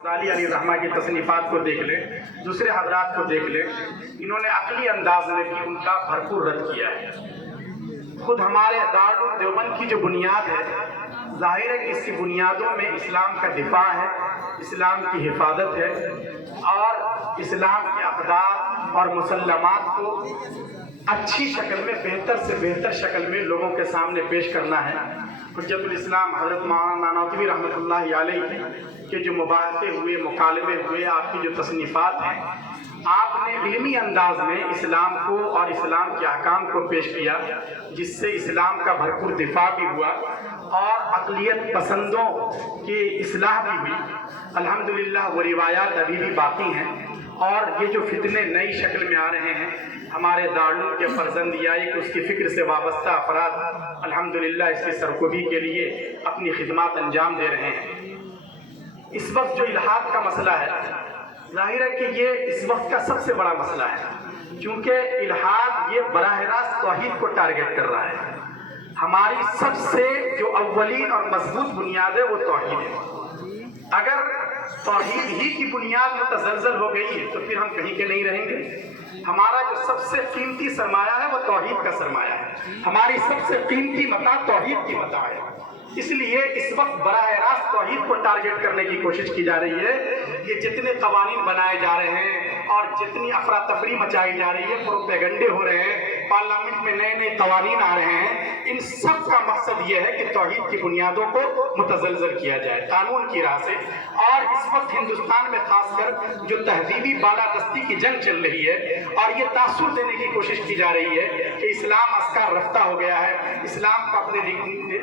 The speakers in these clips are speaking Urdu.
غزالی علیہ رحمہ کی تصنیفات کو دیکھ لیں، دوسرے حضرات کو دیکھ لیں، انہوں نے عقلی انداز میں بھی ان کا بھرپور رد کیا ہے۔ خود ہمارے دارالعلوم دیوبند کی جو بنیاد ہے، ظاہر ہے کہ اس کی بنیادوں میں اسلام کا دفاع ہے، اسلام کی حفاظت ہے اور اسلام کے اقدار اور مسلمات کو اچھی شکل میں، بہتر سے بہتر شکل میں لوگوں کے سامنے پیش کرنا ہے۔ حجت الاسلام حضرت مولانا نانوتوی رحمۃ اللہ علیہ کے جو مباحثے ہوئے، مکالمے ہوئے، آپ کی جو تصنیفات ہیں، آپ نے علمی انداز میں اسلام کو اور اسلام کے احکام کو پیش کیا، جس سے اسلام کا بھرپور دفاع بھی ہوا اور اقلیت پسندوں کی اصلاح بھی ہوئی۔ الحمدللہ وہ روایات ابھی بھی باقی ہیں، اور یہ جو فتنے نئی شکل میں آ رہے ہیں، ہمارے دارالعلوم کے فرزند یا ایک اس کی فکر سے وابستہ افراد الحمدللہ اس کی سرکوبی کے لیے اپنی خدمات انجام دے رہے ہیں۔ اس وقت جو الحاد کا مسئلہ ہے، ظاہر ہے کہ یہ اس وقت کا سب سے بڑا مسئلہ ہے، کیونکہ الحاد یہ براہ راست توحید کو ٹارگٹ کر رہا ہے۔ ہماری سب سے جو اولین اور مضبوط بنیاد ہے وہ توحید ہے۔ اگر توحید ہی کی بنیاد متزلزل ہو گئی ہے تو پھر ہم کہیں کے نہیں رہیں گے۔ ہمارا جو سب سے قیمتی سرمایہ ہے وہ توحید کا سرمایہ ہے، ہماری سب سے قیمتی متاع توحید کی متاع ہے۔ اس لیے اس وقت براہ راست توحید کو ٹارگٹ کرنے کی کوشش کی جا رہی ہے۔ یہ جتنے قوانین بنائے جا رہے ہیں اور جتنی افراتفری مچائی جا رہی ہے، پروپیگنڈے ہو رہے ہیں، پارلیمنٹ میں نئے نئے قوانین آ رہے ہیں، ان سب کا مقصد یہ ہے کہ توحید کی بنیادوں کو متزلزل کیا جائے قانون کی راہ سے۔ اور اس وقت ہندوستان میں خاص کر جو تہذیبی بالادستی کی جنگ چل رہی ہے اور یہ تاثر دینے کی کوشش کی جا رہی ہے کہ اسلام اسکار رفتہ ہو گیا ہے، اسلام کو اپنے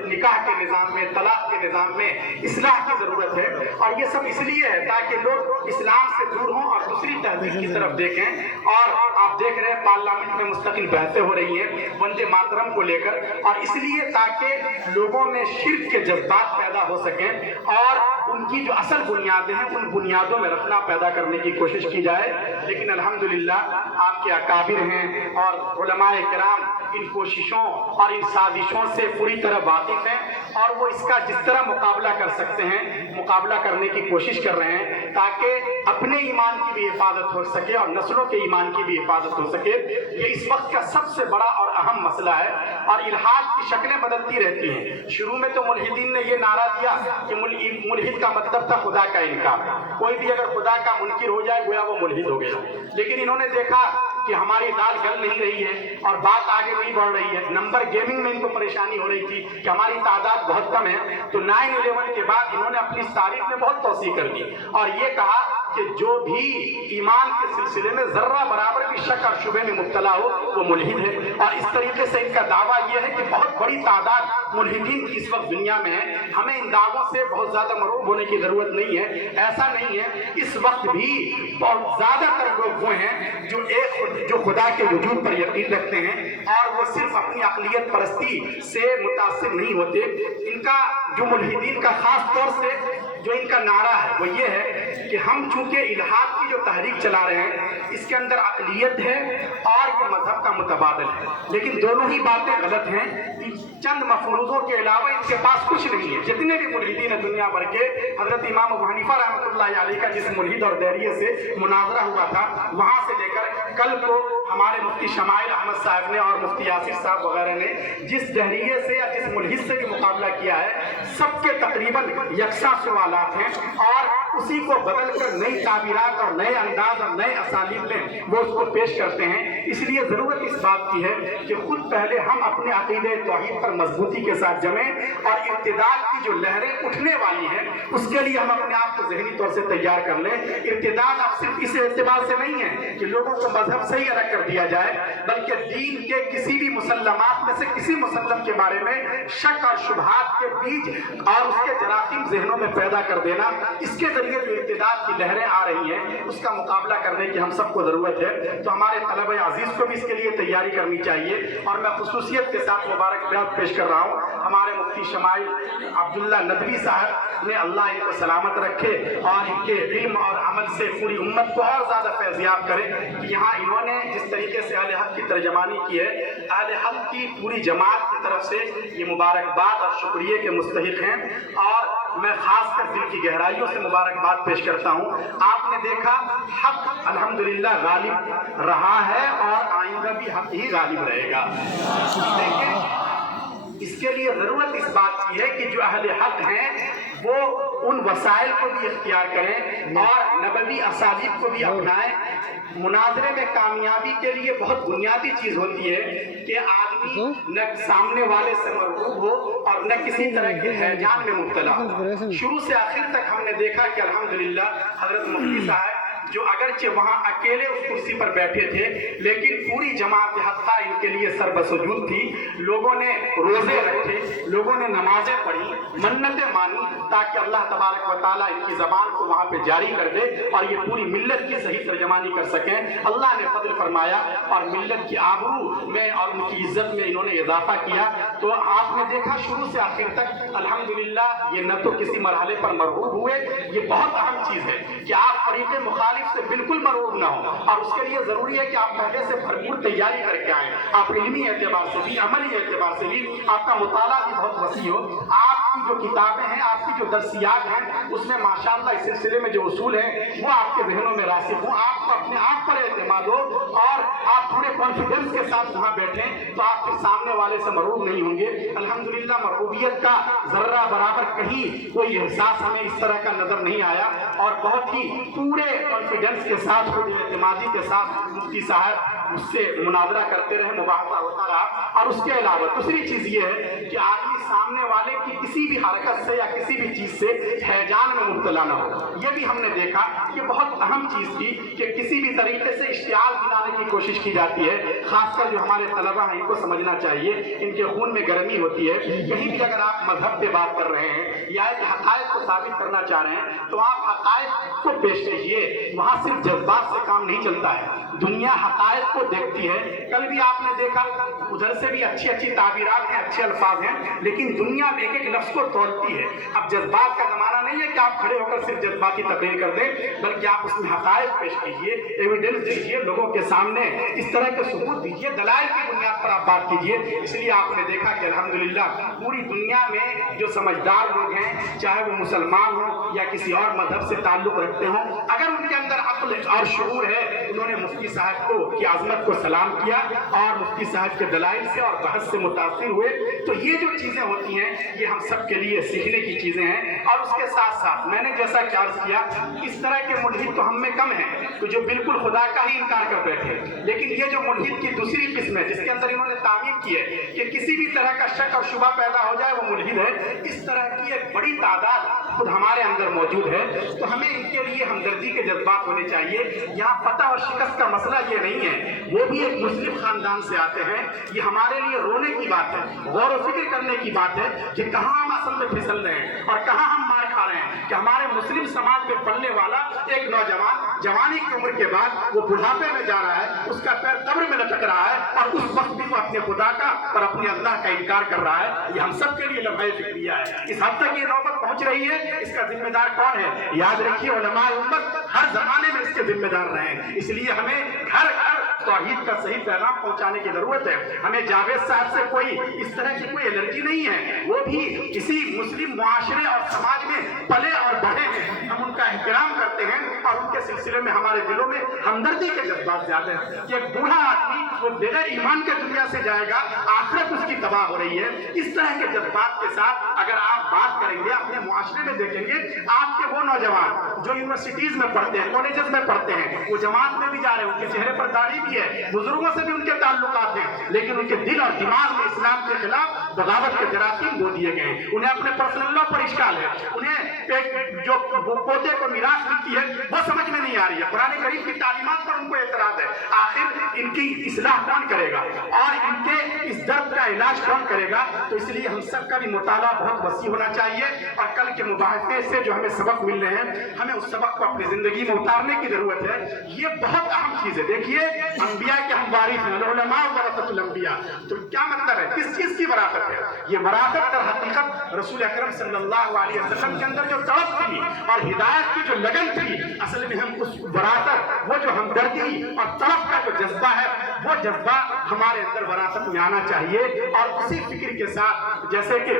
نکاح کے نظام میں، طلاق کے نظام میں اصلاح کی ضرورت ہے، اور یہ سب اس لیے ہے تاکہ لوگ اسلام سے دور ہوں اور دوسری تہذیب کی طرف دیکھیں۔ اور آپ دیکھ رہے ہیں پارلیمنٹ میں مستقل بحثیں ہو رہی ہیں وندے ماترم کو لے کر، اور اس لیے تاکہ لوگوں میں شرک کے جذبات پیدا ہو سکیں اور ان کی جو اصل بنیادیں ہیں ان بنیادوں میں رکھنا پیدا کرنے کی کوشش کی جائے۔ لیکن الحمدللہ آپ کے اکابر ہیں اور علماء کرام ان کوششوں اور ان سازشوں سے پوری طرح واقف ہیں، اور وہ اس کا جس طرح مقابلہ کر سکتے ہیں مقابلہ کرنے کی کوشش کر رہے ہیں تاکہ اپنے ایمان کی بھی حفاظت ہو سکے اور نسلوں کے ایمان کی بھی حفاظت ہو سکے۔ یہ اس وقت کا سب سے بڑا اور اہم مسئلہ ہے، اور الحاد کی شکلیں بدلتی رہتی ہیں۔ شروع میں تو ملحدین نے یہ نعرہ دیا کہ ملحد کا مطلب تھا خدا کا انکار، کوئی بھی اگر خدا کا منکر ہو جائے گویا وہ ملحد ہو گیا۔ لیکن انہوں نے دیکھا کہ ہماری دال گل نہیں رہی ہے اور بات آگے نہیں بڑھ رہی ہے، نمبر گیمنگ میں ان کو پریشانی ہو رہی تھی کہ ہماری تعداد بہت کم ہے، تو 9/11 کے بعد انہوں نے اپنی تاریخ میں بہت توسیع کر دی اور یہ کہا کہ جو بھی ایمان کے سلسلے میں ذرہ برابر بھی شک اور شبہ میں مبتلا ہو وہ ملحد ہے۔ اور اس طریقے سے ان کا دعویٰ یہ ہے کہ بہت بڑی تعداد ملحدین کی اس وقت دنیا میں ہے، ہمیں ان دعووں سے بہت زیادہ مرعوب ہونے کی ضرورت نہیں ہے۔ ایسا نہیں ہے، اس وقت بھی بہت زیادہ تر لوگ وہ ہیں جو خدا کے وجود پر یقین رکھتے ہیں اور وہ صرف اپنی عقلیت پرستی سے متاثر نہیں ہوتے۔ ان کا جو ملحدین کا خاص طور سے جو ان کا نعرہ ہے وہ یہ ہے کہ ہم چونکہ الحاد کی جو تحریک چلا رہے ہیں اس کے اندر عقلیت ہے اور یہ مذہب کا متبادل ہے، لیکن دونوں ہی باتیں غلط ہیں۔ چند مفروضوں کے علاوہ ان کے پاس کچھ نہیں ہے۔ جتنے بھی ملحدین ہیں دنیا بھر کے، حضرت امام ابو حنیفہ رحمۃ اللہ علیہ کا جس ملحد اور دہریے سے مناظرہ ہوا تھا، وہاں سے لے کر کل کو ہمارے مفتی شمائل احمد صاحب نے اور مفتی یاسر صاحب وغیرہ نے جس دہریے سے یا جس ملحد سے بھی مقابلہ کیا ہے، سب کے تقریباً یکساں سوالات ہیں، اور اسی کو بدل کر نئی تعبیرات اور نئے انداز اور نئے اسالیب میں وہ اس کو پیش کرتے ہیں۔ اس لیے ضرورت اس بات کی ہے کہ خود پہلے ہم اپنے عقیدہ توحید پر مضبوطی کے ساتھ جمیں، اور ارتداد کی جو لہریں اٹھنے والی ہیں اس کے لیے ہم اپنے آپ کو ذہنی طور سے تیار کر لیں۔ ارتداد اب صرف اس اعتبار سے نہیں ہے کہ لوگوں کو مذہب سے ہی الگ کر دیا جائے، بلکہ دین کے کسی بھی مسلمات میں سے کسی مسلم کے بارے میں شک اور شبہات کے بیج اور اس کے جراثیم ذہنوں میں پیدا کر دینا، اس کے ذریعے جو ارتداد کی لہریں آ رہی ہیں اس کا مقابلہ کرنے کی ہم سب کو ضرورت ہے۔ تو ہمارے طلبہ عزیز کو بھی اس کے لیے تیاری کرنی چاہیے، اور میں خصوصیت کے ساتھ مبارکباد پیش کر رہا ہوں ہمارے مفتی شمائل عبداللہ ندوی صاحب نے، اللہ ان کو سلامت رکھے اور ان کے علم اور عمل سے پوری امت کو اور زیادہ فیضیاب کرے۔ یہاں انہوں نے جس طریقے سے اہل حق کی ترجمانی کی ہے، اہل حق کی پوری جماعت کی طرف سے یہ مبارکباد اور شکریہ کے مستحق ہیں، اور میں خاص کر دل کی گہرائیوں سے مبارکباد پیش کرتا ہوں. آپ نے دیکھا حق الحمدللہ غالب رہا ہے اور آئندہ بھی حق ہی غالب رہے گا. لیکن اس کے لیے ضرورت اس بات کی ہے کہ جو اہل حق ہیں وہ ان وسائل کو بھی اختیار کریں اور نبوی اسالیب کو بھی اپنائیں. مناظرے میں کامیابی کے لیے بہت بنیادی چیز ہوتی ہے کہ آدمی نہ سامنے والے سے مرغوب ہو اور نہ کسی طرح کے ہیجان میں مبتلا ہو. شروع سے آخر تک ہم نے دیکھا کہ الحمدللہ حضرت مفتی صاحب جو اگرچہ وہاں اکیلے اس کرسی پر بیٹھے تھے لیکن پوری جماعت حقہ ان کے لیے سر بسجود تھی. لوگوں نے روزے رکھے, لوگوں نے نمازیں پڑھی, منتیں مانی تاکہ اللہ تبارک و تعالیٰ ان کی زبان کو وہاں پہ جاری کر دے اور یہ پوری ملت کی صحیح ترجمانی کر سکیں. اللہ نے فضل فرمایا اور ملت کی آبرو میں اور ان کی عزت میں انہوں نے اضافہ کیا. تو آپ نے دیکھا شروع سے آخر تک الحمدللہ یہ نہ تو کسی مرحلے پر مرغوب ہوئے. یہ بہت اہم چیز ہے کہ آپ فریق مخالف سے بالکل مرغوب نہ ہو اور اس کے لیے ضروری ہے کہ آپ پہلے سے بھرپور تیاری کر کے آئیں. آپ علمی اعتبار سے بھی, عملی اعتبار سے بھی آپ کا مطالعہ بھی بہت وسیع ہو. آپ کی جو کتابیں ہیں, آپ کی جو درسیات ہیں, اس میں ماشاءاللہ اس سلسلے میں جو اصول ہیں وہ آپ کے ذہنوں میں راسخ ہوں. آپ کو اپنے آپ پر اعتماد ہو اور آپ پورے کانفیڈنس کے ساتھ وہاں بیٹھیں تو آپ کے سامنے والے سے مرغوب نہیں ہوں گے. الحمدللہ مرغوبیت کا ذرہ برابر کہیں کوئی احساس ہمیں اس طرح کا نظر نہیں آیا اور بہت ہی پورے کانفیڈنس کے ساتھ, خود اعتمادی کے ساتھ مفتی صاحب اس سے مناظرہ کرتے رہے, مباحثہ ہوتا رہا. اور اس کے علاوہ دوسری چیز یہ ہے کہ آدمی سامنے والے کی کسی بھی حرکت سے یا کسی بھی چیز سے ہیجان میں مبتلا نہ ہو. یہ بھی ہم نے دیکھا کہ بہت اہم چیز تھی کہ کسی بھی طریقے سے اشتعال دلانے کی کوشش کی جاتی ہے. خاص کر جو ہمارے طلبہ ہیں ان کو سمجھنا چاہیے, ان کے خون میں گرمی ہوتی ہے. کہیں بھی اگر آپ مذہب پہ بات کر رہے ہیں یا ایک حقائق کو ثابت کرنا چاہ رہے ہیں تو آپ حقائق کو پیش کیجیے. وہاں صرف جذبات سے کام نہیں چلتا ہے, دنیا حقائق کو دیکھتی ہے. کل بھی آپ نے دیکھا ادھر سے بھی اچھی اچھی تعبیرات ہیں, اچھے الفاظ ہیں, لیکن دنیا ایک ایک لفظ کو تولتی ہے. اب جذبات کا زمانہ نہیں ہے کہ آپ کھڑے ہو کر صرف جذباتی تقریر کر دیں, بلکہ آپ اس میں حقائق پیش کیجیے, ایویڈنس دیجیے, لوگوں کے سامنے اس طرح کے ثبوت دیجیے, دلائل کی بنیاد پر آپ بات کیجیے. اس لیے آپ نے دیکھا کہ الحمدللہ پوری دنیا میں جو سمجھدار لوگ ہیں, چاہے وہ مسلمان ہوں یا کسی اور مذہب سے تعلق رکھتے ہوں, اگر ان کے اندر عقل اور شعور ہے, انہوں نے مفتی صاحب کو کی عظمت کو سلام کیا اور مفتی صاحب کے دلائل سے اور بحث سے متاثر ہوئے. تو یہ جو چیزیں ہوتی ہیں یہ ہم سب کے لیے سیکھنے کی چیزیں ہیں. اور اس کے ساتھ ساتھ میں نے جیسا کہ عرض کیا, اس طرح کے ملحد تو ہم میں کم ہیں تو جو بالکل خدا کا ہی انکار کر بیٹھے, لیکن یہ جو ملحد کی دوسری قسم ہے جس کے اندر انہوں نے تعمیر کی ہے کہ کسی بھی طرح کا شک اور شبہ پیدا ہو جائے وہ ملحد ہے, اس طرح کی ایک بڑی تعداد خود ہمارے اندر موجود ہے. تو ہمیں ان کے لیے ہمدردی کے جذبات ہونے چاہیے. یہاں فتح اور شکست کا مسئلہ یہ نہیں ہے, وہ بھی ایک مسلم خاندان سے آتے ہیں. یہ ہمارے لیے رونے کی بات ہے, غور و فکر کرنے کی بات ہے کہ کہاں ہم اصل میں پھسل رہے ہیں اور کہاں ہم مار کھا رہے ہیں. کہ ہمارے مسلم سماج میں پڑھنے والا ایک نوجوان جوانی کی عمر کے بعد وہ بڑھاپے میں جا رہا ہے, اس کا پیر قبر میں لٹک رہا ہے اور اس وقت بھی وہ اپنے خدا کا اور اپنے اللہ کا انکار کر رہا ہے. یہ ہم سب کے لیے لمحہ فکریہ ہے. اس حد تک یہ نوبت پہنچ رہی ہے, اس کا ذمہ دار کون ہے؟ یاد رکھیے علماء امت ہر زمانے میں اس کے ذمہ دار رہے ہیں. اس لیے ہمیں گھر گھر توحید کا صحیح پیغام پہنچانے کی ضرورت ہے. ہمیں جاوید صاحب سے کوئی اس طرح کی کوئی الرجی نہیں ہے, وہ بھی کسی مسلم معاشرے اور سماج میں پلے اور بڑھے ہیں. ہم ان کا احترام کرتے ہیں اور ان کے سلسلے میں ہمارے دلوں میں ہمدردی کے جذبات زیادہ ہیں. کہ ایک بوڑھا آدمی وہ بغیر ایمان کے دنیا سے جائے گا, آخرت اس کی تباہ ہو رہی ہے. اس طرح کے جذبات کے ساتھ اگر آپ بات کریں گے, اپنے معاشرے میں دیکھیں گے, آپ کے وہ نوجوان جو یونیورسٹیز میں پڑھتے ہیں, کالجز میں پڑھتے ہیں, وہ جماعت میں بھی جا رہے ہیں, ان کے چہرے پر داڑھی بھی ہے, بزرگوں سے بھی ان کے تعلقات ہیں, لیکن ان کے دل اور دماغ میں اسلام کے خلاف بغاوت کے جراثیم بو دیے گئے ہیں. انہیں اپنے پرسنل لا پر اشکال ہے, انہیں ایک جو پوتے کو میراث ملتی ہے وہ سمجھ میں نہیں آ رہی ہے. قرآن کریم کی تعلیمات پر ان کو اعتراض ہے. آخر ان کی اصلاح کون کرے گا اور ان کے اس درد کا علاج کون کرے گا؟ تو اس لیے ہم سب کا بھی مطالعہ بہت وسیع ہونا چاہیے اور کل کے مباحثے سے جو ہمیں سبق مل رہے ہیں, ہمیں اس سبق کو اپنی زندگی میں اتارنے کی ضرورت ہے. یہ بہت اہم چیز ہے. دیکھیے انبیاء کے ہم وارث ہیں, علماء ورثۃ الانبیاء. تو کیا مطلب ہے, کس چیز کی وراثت ہے؟ یہ وراثت در حقیقت رسول اکرم صلی اللہ علیہ وسلم کے اندر جو تڑپ تھی اور ہدایت کی جو لگن تھی, اصل میں ہم اس وراثت, وہ جو ہمدردی اور تڑپ کا جو جذبہ ہے, وہ جذبہ ہمارے اندر وراثت میں آنا چاہیے. اور اسی فکر کے ساتھ جیسے کہ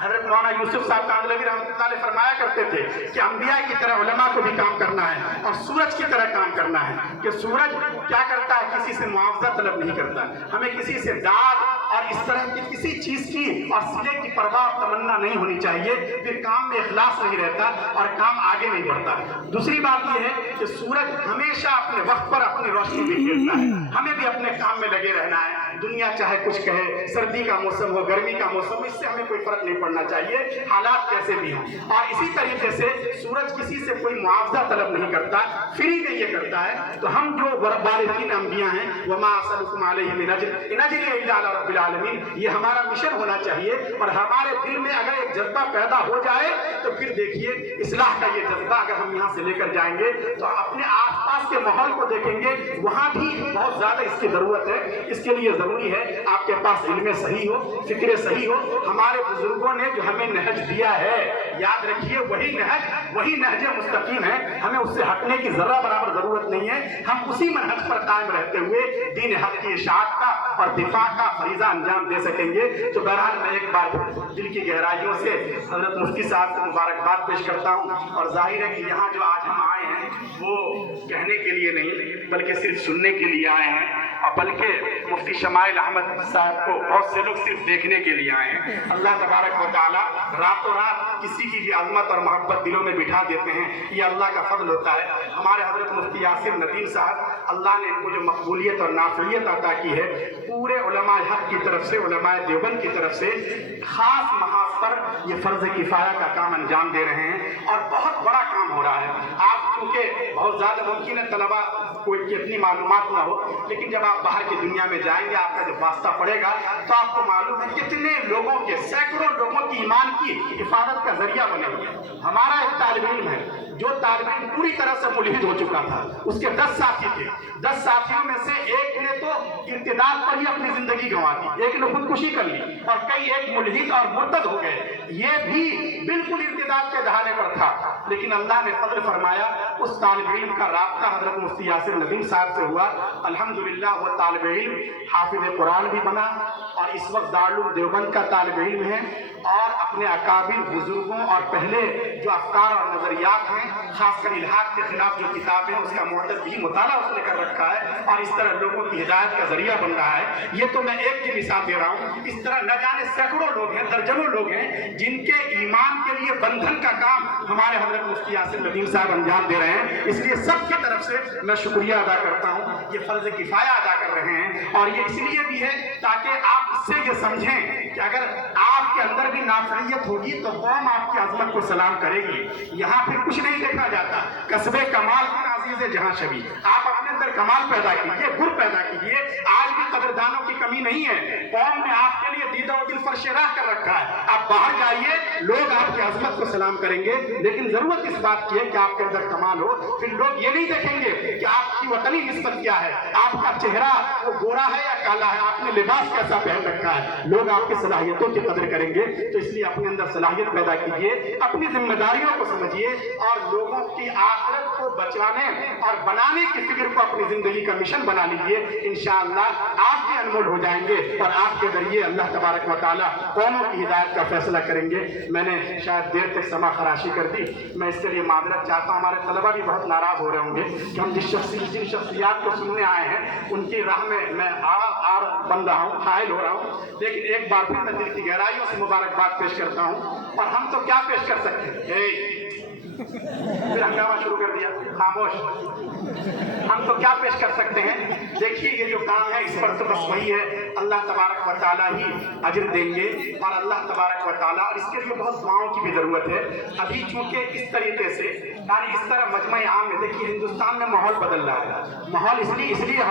حضرت مولانا یوسف صاحب کاندھلوی رحمۃ اللہ علیہ فرمایا کرتے تھے کہ انبیاء کی طرح علماء کو بھی کام کرنا ہے اور سورج کی طرح کام کرنا ہے کہ سورج کیا کرتا ہے، کسی سے معاوضہ طلب نہیں کرتا، ہمیں کسی سے داد اور اس طرح کی کسی چیز کی اور صلے کی پرواہ اور تمنا نہیں ہونی چاہیے، پھر کام میں اخلاص نہیں رہتا اور کام آگے نہیں بڑھتا۔ دوسری بات یہ ہے کہ سورج ہمیشہ اپنے وقت پر اپنی روشنی بکھیرتا ہے، ہمیں بھی اپنے کام میں لگے رہنا ہے، دنیا چاہے کچھ کہے، سردی کا موسم ہو گرمی کا موسم ہو، اس سے ہمیں کوئی فرق نہیں پڑنا چاہیے، حالات کیسے بھی ہوں۔ اور اسی طریقے سے سورج کسی سے کوئی معاوضہ طلب نہیں کرتا، فری میں یہ کرتا ہے۔ تو ہم جو وارثین انبیاء ہیں، وما اسألکم علیہ من اجر ان اجری الا علی رب العالمین، یہ ہمارا مشن ہونا چاہیے۔ اور ہمارے دل میں اگر ایک جذبہ پیدا ہو جائے تو پھر دیکھیے اصلاح کا یہ جذبہ اگر ہم یہاں سے لے کر جائیں گے تو اپنے آس پاس کے ماحول کو دیکھیں گے، وہاں بھی بہت زیادہ اس کی ضرورت ہے۔ اس کے لیے ضروری ہے آپ کے پاس علم صحیح ہو، فکر صحیح ہو۔ ہمارے بزرگوں نے جو ہمیں نہج دیا ہے، یاد رکھیے وہی نہج مستقیم ہے، ہمیں اس سے ہٹنے کی ذرہ برابر ضرورت نہیں ہے۔ ہم اسی منہج پر قائم رہتے ہوئے دین حق کی اشاعت کا اور دفاع کا فریضہ انجام دے سکیں گے۔ تو بہرحال میں ایک بار دل کی گہرائیوں سے حضرت مفتی صاحب کو مبارکباد پیش کرتا ہوں، اور ظاہر ہے کہ یہاں جو آج ہم آئے ہیں وہ کہنے کے لیے نہیں بلکہ صرف سننے کے لیے آئے ہیں، اور بلکہ مفتی شمائل احمد صاحب کو بہت سے لوگ صرف دیکھنے کے لیے آئے ہیں۔ اللہ تبارک و تعالیٰ راتوں رات کسی کی بھی عظمت اور محبت دلوں میں بٹھا دیتے ہیں، یہ اللہ کا فضل ہوتا ہے۔ ہمارے حضرت مفتی یاسر ندیم صاحب، اللہ نے ان کو جو مقبولیت اور نافعیت عطا کی ہے، پورے علماء حق کی طرف سے، علماء دیوبند کی طرف سے خاص محاذ پر یہ فرض کفایہ کا کام انجام دے رہے ہیں، اور بہت بڑا کام ہو رہا ہے۔ آپ چونکہ بہت زیادہ ممکن ہے طلبا کوئی کی اتنی معلومات نہ ہو، لیکن جب آپ باہر کی دنیا میں جائیں گے، آپ کا جب واسطہ پڑے گا تو آپ کو معلوم ہے کتنے لوگوں کے، سینکڑوں لوگوں کی ایمان کی حفاظت کا ذریعہ بنے گے۔ ہمارا ایک طالب علم ہے جو طالب علم پوری طرح سے ملحد ہو چکا تھا، اس کے 10 ساتھی تھے، 10 ساتھیوں میں سے ایک نے تو ارتداد پر ہی اپنی زندگی گنوا دی، ایک نے خودکشی کر لی، اور کئی ایک ملحد اور مرتد ہو گئے۔ یہ بھی بالکل ارتداد کے دہانے پر تھا، لیکن اللہ نے فضل فرمایا، اس طالب علم کا رابطہ حضرت مفتی یاسر ندیم صاحب سے ہوا۔ الحمدللہ وہ طالب علم حافظ قرآن بھی بنا، اور اس وقت دارالعلوم دیوبند کا طالب علم ہے، اور اپنے اکابر بزرگوں اور پہلے جو افکار اور نظریات ہیں، خاص کر الحاد کے خلاف جو کتابیں، اس کا معتدل مطالعہ اس نے کر رکھا ہے، اور اس طرح لوگوں کی ہدایت کا ذریعہ بن رہا ہے۔ یہ تو میں ایک کی مثال دے رہا ہوں، اس طرح نہ جانے سینکڑوں لوگ ہیں، درجنوں لوگ ہیں جن کے ایمان کے لیے بندھن کا کام ہمارے حضرت مفتی یاسر ندیم صاحب انجام دے رہے ہیں۔ اس لیے سب کی طرف سے میں شکریہ ادا کرتا ہوں، یہ فرض کفایہ ادا کر رہے ہیں، اور یہ اس لیے بھی ہے تاکہ آپ اس سے یہ سمجھیں کہ اگر آپ کے اندر بھی نافعیت ہوگی تو قوم آپ کی عظمت کو سلام کرے گی۔ یہاں پھر کچھ نہیں دیکھا جاتا، کسب کمال کی عزیز جہاں شبی، آپ اپنے اندر کمال پیدا کیجیے، گر پیدا کیجیے۔ آج بھی قدردانوں کی کمی نہیں ہے، قوم نے آپ کے لیے دیدہ و دل فرش راہ کر رکھا ہے۔ آپ باہر جائیے، لوگ آپ کی عظمت کو سلام کریں گے، لیکن ضرورت اس بات کی ہے کہ آپ کے اندر کمال ہو۔ پھر لوگ یہ نہیں دیکھیں گے کہ آپ کی وطنی نسبت کیا ہے، آپ کا چہرہ وہ گورا ہے یا کالا ہے، آپ نے لباس کیسا پہن رکھا ہے، لوگ آپ کی صلاحیتوں کی قدر کریں گے۔ تو اس لیے اپنے اندر صلاحیت پیدا کیجیے، اپنی ذمہ داریوں کو سمجھیے، اور لوگوں کی آخرت کو بچانے اور بنانے کی فکر کو اپنی زندگی کا مشن بنا لیجیے۔ انشاءاللہ آپ بھی انمول ہو جائیں گے، اور آپ کے ذریعے اللہ تبارک و تعالیٰ قوموں کی ہدایت کا فیصلہ کریں گے۔ میں نے شاید دیر تک سما خراشی کر دی، میں اس کے لیے معذرت چاہتا ہوں۔ ہمارے طلبہ بھی بہت ناراض ہو رہے ہوں گے کہ ہم جن شخصیات کو سننے آئے ہیں ان کی راہ میں آر بن رہا ہوں، حائل ہو رہا ہوں، لیکن ایک بار پھر میں دل کی گہرائیوں سے مبارکباد پیش کرتا ہوں۔ اور ہم تو کیا پیش کر سکتے ہیں؟ پھر ہنگامہ شروع کر دیا، خاموش۔ ہم تو کیا پیش کر سکتے ہیں؟ دیکھیے یہ جو کام ہے اس پر تو بس وہی ہے، اللہ تبارک و تعالیٰ ہی اجر دیں گے، اور اللہ تبارک و تعالیٰ، اور اس کے لیے بہت دعاؤں کی بھی ضرورت ہے۔ ابھی چونکہ اس طریقے سے یعنی اس طرح مجمع عام میں دیکھیے ہندوستان میں ماحول بدل رہا ہے، ماحول اس لیے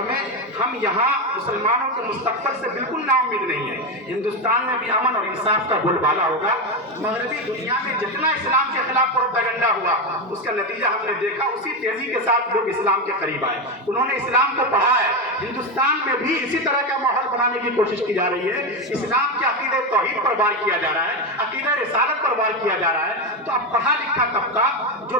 ہم یہاں مسلمانوں کے مستقبل سے بالکل نا امید نہیں ہے۔ ہندوستان میں بھی امن اور انصاف کا بول بالا ہوگا۔ مغربی دنیا میں جتنا اسلام کے خلاف پروپیگنڈا ہوا، اس کا نتیجہ ہم نے دیکھا، اسی تیزی کے ساتھ لوگ اسلام کے قریب آئے، انہوں نے اسلام کو پڑھا ہے۔ ہندوستان میں بھی اسی طرح کا ماحول بنانے کی کوشش کی جا رہی ہے، اسلام کے عقیدہ توحید پر وار کیا جا رہا ہے، عقیدہ رسالت پر وار کیا جا رہا ہے۔ تو اب پڑھا لکھا طبقہ جو